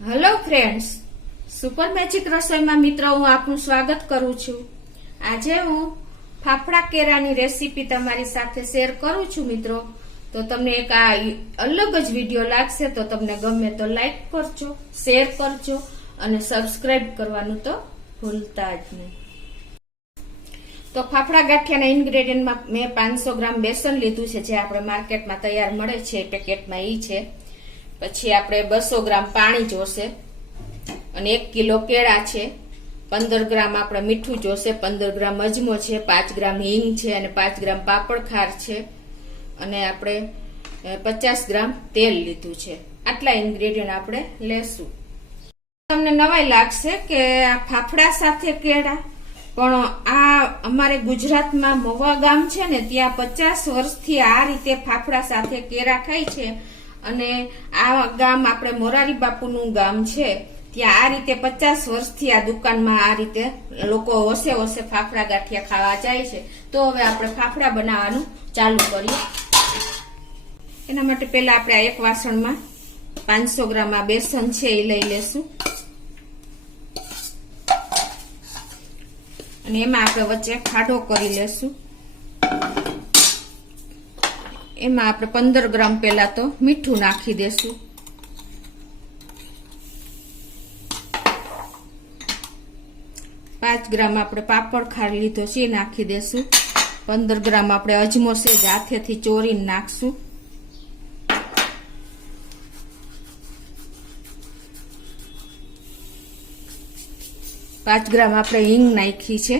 Hello friends, super magic રસોઈમાં મિત્રો હું આપનું સ્વાગત કરું છું। આજે હું ફાફડા કેળાની રેસીપી તમારી સાથે શેર કરું છું મિત્રો। તો તમને એક આ અલગ જ વિડીયો લાગશે તો તમને ગમે તો લાઈક કરજો, શેર કરજો અને સબસ્ક્રાઇબ કરવાનું તો ભૂલતા જ નહીં। તો ફાફડા ગાંઠિયાના ઇન્ગ્રેડિયન્ટમાં મેં 500 ગ્રામ બેસન લીધું છે, જે આપણે માર્કેટમાં તૈયાર મળે છે પેકેટમાં ઈ છે। પછી આપણે 200 ગ્રામ પાણી જોશે અને 1 કિલો કેળા છે। 15 ગ્રામ આપણે મીઠું જોશે, 15 ગ્રામ અજમો છે, 5 ગ્રામ હિંગ છે અને 5 ગ્રામ પાપડ ખાર છે અને આપણે 50 ગ્રામ તેલ લીધું છે। આટલા ઇન્ગ્રેડિયન્ટ આપણે લેશું। તમને નવાઈ લાગશે કે આ ફાફડા સાથે કેળા, પણ આ અમારે ગુજરાતમાં મવા ગામ છે ને, ત્યાં 50 વર્ષથી આ રીતે ફાફડા સાથે કેળા ખાય છે અને આ ગામ આપણે મોરારી બાપુનું ગામ છે, ત્યાં આ રીતે 50 વર્ષથી આ દુકાનમાં આ રીતે લોકો હોશે હોશે ફાફડા ગાંઠિયા ખાવા જાય છે। તો હવે આપણે ફાફડા બનાવવાનું ચાલુ કરીએ। એના માટે પહેલા આપણે આ એક વાસણમાં 500 ગ્રામ આ બેસન છે એ લઈ લેશું અને એમાં આપણે વચ્ચે ખાડો કરી લેશું। એમાં આપણે 15 ગ્રામ પહેલા તો મીઠું નાખી દેશું। પાંચ ગ્રામ આપણે પાપડ ખાર લીધો છે નાખી દેશું। 15 ગ્રામ આપણે અજમો છે હાથેથી ચોરીને નાખશું। પાંચ ગ્રામ આપણે હિંગ નાખી છે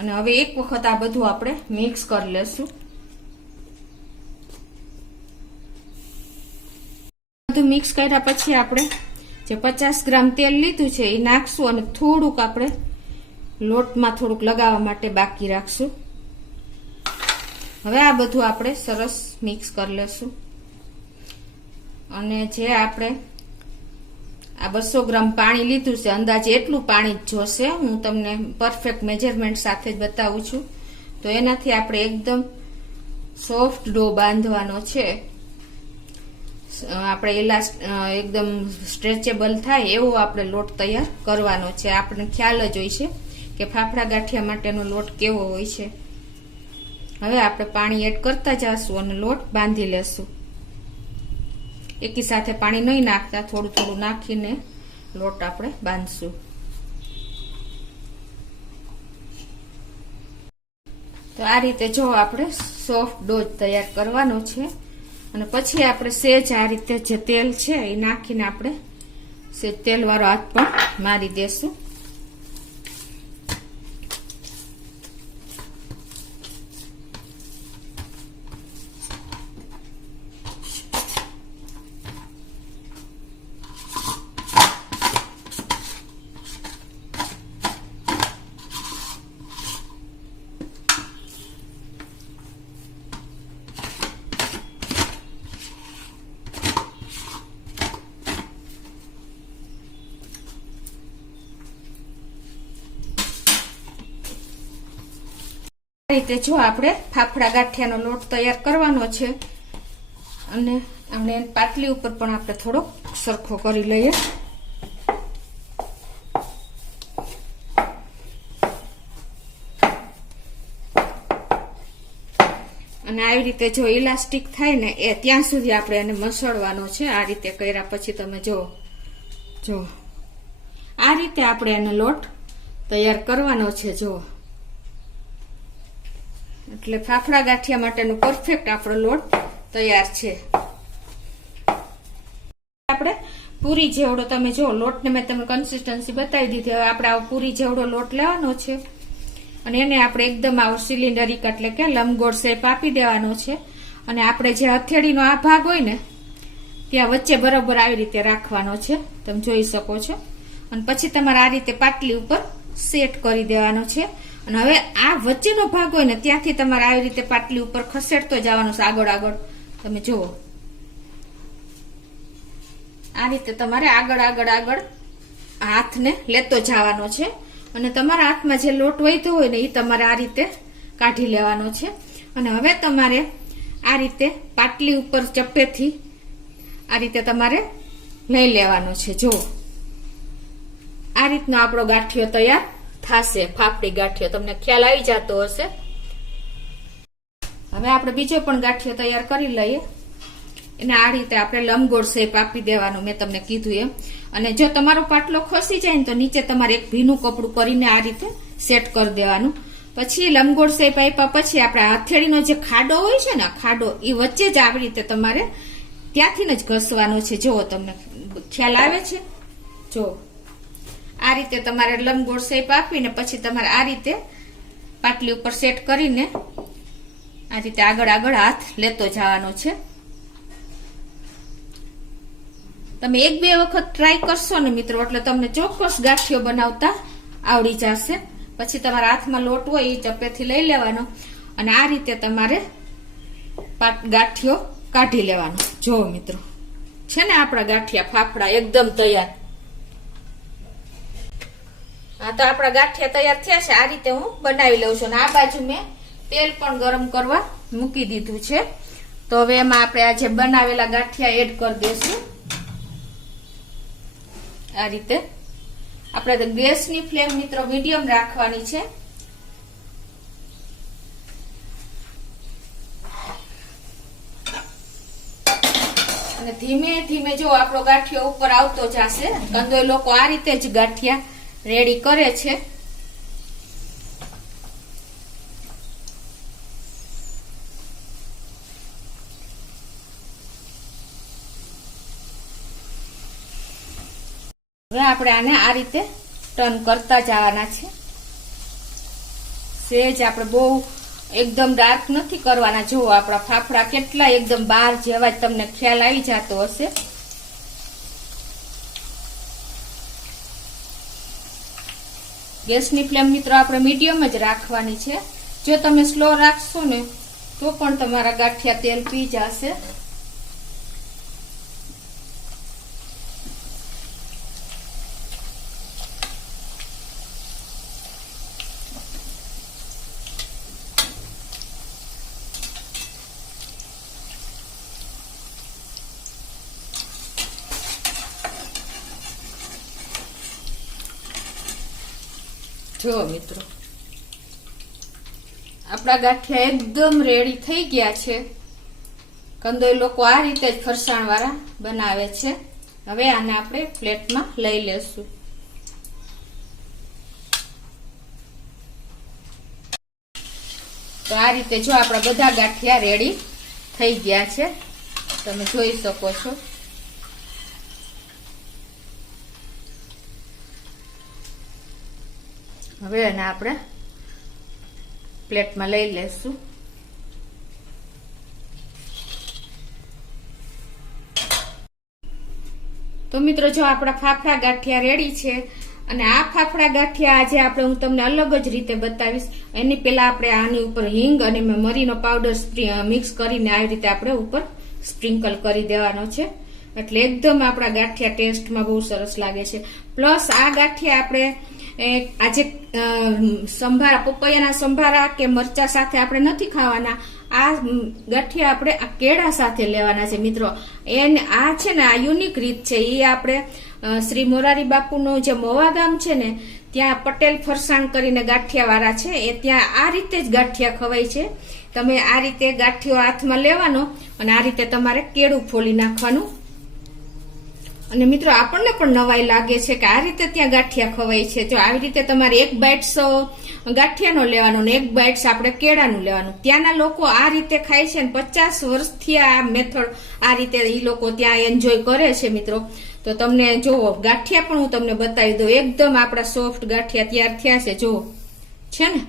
અને હવે એક વખત આ બધું આપણે મિક્સ કરી લેશું। બધું મિક્સ કર્યા પછી આપણે જે 50 ગ્રામ તેલ લીધું છે એ નાખશું અને થોડુંક આપણે લોટમાં થોડુંક લગાવવા માટે બાકી રાખશું। હવે આ બધું આપણે સરસ મિક્સ કરી લેશું અને જે આપણે આ 200 ગ્રામ પાણી લીધું છે, અંદાજે એટલું પાણી જ જોશે, હું તમને પરફેક્ટ મેજરમેન્ટ સાથે જ બતાવું છું। તો એનાથી આપણે એકદમ સોફ્ટ ડો બાંધવાનો છે। આપણે એકદમ સ્ટ્રેચેબલ થાય એવો આપણે લોટ તૈયાર કરવાનો છે। આપણને ખ્યાલ જ હોય છે કે ફાફડા ગાંઠિયા માટેનો લોટ કેવો હોય છે। હવે આપણે પાણી એડ કરતા જશું અને લોટ બાંધી લેશું। એકી સાથે પાણી નહીં નાખતા, થોડું થોડું નાખીને લોટ આપણે બાંધશું। તો આ રીતે જો આપણે સોફ્ટ ડો તૈયાર કરવાનો છે અને પછી આપણે સેજ આ રીતે જે તેલ છે એ નાખીને આપણે સેજ તેલ વાળો હાથ પણ મારી દેશું। આ રીતે જો આપણે ફાફડા ગાંઠિયાનો લોટ તૈયાર કરવાનો છે અને આપણે પાટલી ઉપર પણ આપણે થોડો સરખો કરી લઈએ। અને આવી રીતે જો ઇલાસ્ટિક થાય ને એ ત્યાં સુધી આપણે એને મસળવાનો છે। આ રીતે કર્યા પછી તમે જો આ રીતે આપણે એનો લોટ તૈયાર કરવાનો છે। જો એટલે ફાફડા ગાંઠિયા માટેનો પરફેક્ટ આપણો લોટ તૈયાર છે। આપણે પૂરી જેવડો તમે જો લોટને મેં તમને કન્સિસ્ટન્સી બતાવી દીધી। હવે આપણે આ પૂરી જેવડો લોટ લેવાનો છે અને એને આપણે એકદમ આવો સિલિન્ડરિક એટલે કે લંબગોળ શેપ આપી દેવાનો છે અને આપણે જે હથેળીનો આ ભાગ હોય ને ત્યાં વચ્ચે બરાબર આવી રીતે રાખવાનો છે, તમે જોઈ શકો છો। અને પછી તમારે આ રીતે પાટલી ઉપર સેટ કરી દેવાનો છે અને હવે આ વચ્ચેનો ભાગ હોય ને ત્યાંથી તમારે આવી રીતે પાટલી ઉપર ખસેડતો જવાનો છે આગળ આગળ। તમે જુઓ આ રીતે તમારે આગળ આગળ આગળ હાથને લેતો જવાનો છે અને તમારા હાથમાં જે લોટ વધ્યો હોય ને એ તમારે આ રીતે કાઢી લેવાનો છે। અને હવે તમારે આ રીતે પાટલી ઉપર ચપ્પેથી આ રીતે તમારે લઈ લેવાનો છે. જો આ રીતનો આપણો ગાંઠિયો તૈયાર થશે, ફાફડી ગાંઠિયો. તમને ખ્યાલ આવી જતો હશે. હવે આપણે બીજો પણ ગાંઠિયો તૈયાર કરી લઈએ. એને આ રીતે આપણે લંબગોળ શેપ આપી દેવાનો, મેં તમને કીધું એમ. અને જો તમારો પાટલો ખસી જાય ને તો નીચે તમારે એક ભીનું કપડું કરીને આ રીતે સેટ કરી દેવાનું. પછી લંબગોળ શેપ આપ્યા પછી આપણે હથેળીનો જે ખાડો હોય છે ને, ખાડો એ વચ્ચે જ આવી રીતે તમારે ત્યાંથી જ ઘસવાનો છે. જો તમને ખ્યાલ આવે છે. જો આ રીતે તમારે લંબગોળ શેપ આપીને પછી તમારે આ રીતે પાટલી ઉપર સેટ કરીને આ રીતે આગળ આગળ હાથ લેતો જવાનો છે. તમે 1-2 વખત ટ્રાય કરશો ને મિત્રો એટલે તમને ચોક્કસ ગાંઠિયો બનાવતા આવડી જશે. પછી તમારા હાથમાં લોટ હોય એ ચપ્પેથી લઈ લેવાનો અને આ રીતે તમારે ગાંઠિયો કાઢી લેવાનો. જો મિત્રો છે ને આપણા ગાંઠિયા ફાફડા એકદમ તૈયાર. હા, તો આપણા ગાંઠિયા તૈયાર થયા છે. આ રીતે હું બનાવી લઉં છું. અને આ બાજુ મેં તેલ પણ ગરમ કરવા મૂકી દીધું છે. તો હવે એમાં આપણે આ જે બનાવેલા ગાંઠિયા એડ કરી દઈશું. આ રીતે આપણે ગેસની ફ્લેમ મિત્રો મીડિયમ રાખવાની છે. અને ધીમે ધીમે જો આપણો ગાંઠિયો ઉપર આવતો જશે. કંદોઈ લોકો આ રીતે જ ગાંઠિયા રેડી કરે છે. હવે આપણે આને આ રીતે ટર્ન કરતા જવાના છે. સેજ આપણે બહુ એકદમ ડાર્ક નથી કરવાના. જો આપણા ફાફડા કેટલા એકદમ બાર જેવા જ તમને ખ્યાલ આવી જતો હશે. ગેસની ફ્લેમ મિત્રો આપણે મીડિયમ જ રાખવાની છે. જો તમે સ્લો રાખશો ને તો પણ તમારા ગાંઠિયા તેલ પી જશે. જો મિત્રો આપણા ગાંઠિયા એકદમ રેડી થઈ ગયા છે. કંદોઈ લોકો આ રીતે જ ફરસાણ વાળા બનાવે છે. હવે આને આપણે પ્લેટમાં લઈ લેશું. તો આ રીતે જો આપણા બધા ગાંઠિયા રેડી થઈ ગયા છે. તમે જોઈ શકો છો. હવે એને આપણે પ્લેટમાં લઈ લેશું. તો મિત્રો જો આપણા ફાફડા ગાંઠિયા રેડી છે. અને આ ફાફડા ગાંઠિયા આજે આપણે હું તમને અલગ જ રીતે બતાવીશ. એની પહેલા આપણે આની ઉપર હિંગ અને મરીનો પાવડર મિક્સ કરીને આવી રીતે આપણે ઉપર સ્પ્રિંકલ કરી દેવાનો છે. એટલે એકદમ આપણા ગાંઠિયા ટેસ્ટમાં બહુ સરસ લાગે છે. પ્લસ આ ગાંઠિયા આપણે આજે સંભારા, પપૈયાના સંભારા કે મરચા સાથે આપણે નથી ખાવાના. આ ગાંઠિયા આપણે આ કેળા સાથે લેવાના છે મિત્રો. એને આ છે ને આ યુનિક રીત છે. એ આપણે શ્રી મોરારી બાપુનું જે મોવા ગામ છે ને ત્યાં પટેલ ફરસાણ કરીને ગાંઠિયા વાળા છે એ ત્યાં આ રીતે જ ગાંઠિયા ખવાય છે. તમે આ રીતે ગાંઠિયો હાથમાં લેવાનો અને આ રીતે તમારે કેળું ફોલી નાખવાનું. અને મિત્રો આપણને પણ નવાઈ લાગે છે કે આ રીતે ત્યાં ગાંઠિયા ખવાય છે. જો આવી રીતે તમારે એક બાઇટ્સ ગાંઠિયાનો લેવાનો ને એક બાઇટ્સ આપણે કેળાનું લેવાનું. ત્યાંના લોકો આ રીતે ખાય છે ને 50 વર્ષથી આ મેથડ આ રીતે એ લોકો ત્યાં એન્જોય કરે છે મિત્રો. તો તમને જોવો ગાંઠિયા પણ હું તમને બતાવી દઉં. એકદમ આપણા સોફ્ટ ગાંઠિયા તૈયાર થયા છે. જો છે ને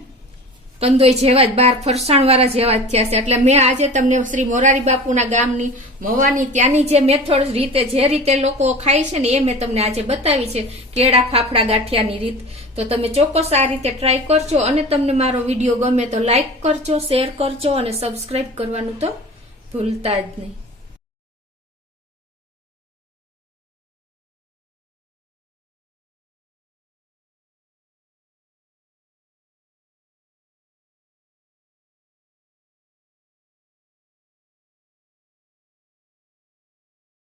કંદોઈ જેવા જ બાર ફરસાણ વાળા જેવા જ થયા છે. એટલે મેં આજે તમને શ્રી મોરારી બાપુના ગામની મવાની ત્યાંની જે મેથડ રીતે જે રીતે લોકો ખાય છે ને એ મેં તમને આજે બતાવી છે. કેળા ફાફડા ગાંઠિયાની રીત. તો તમે ચોક્કસ આ રીતે ટ્રાય કરજો. અને તમને મારો વિડીયો ગમે તો લાઈક કરજો, શેર કરજો અને સબસ્ક્રાઇબ કરવાનું તો ભૂલતા જ નહીં.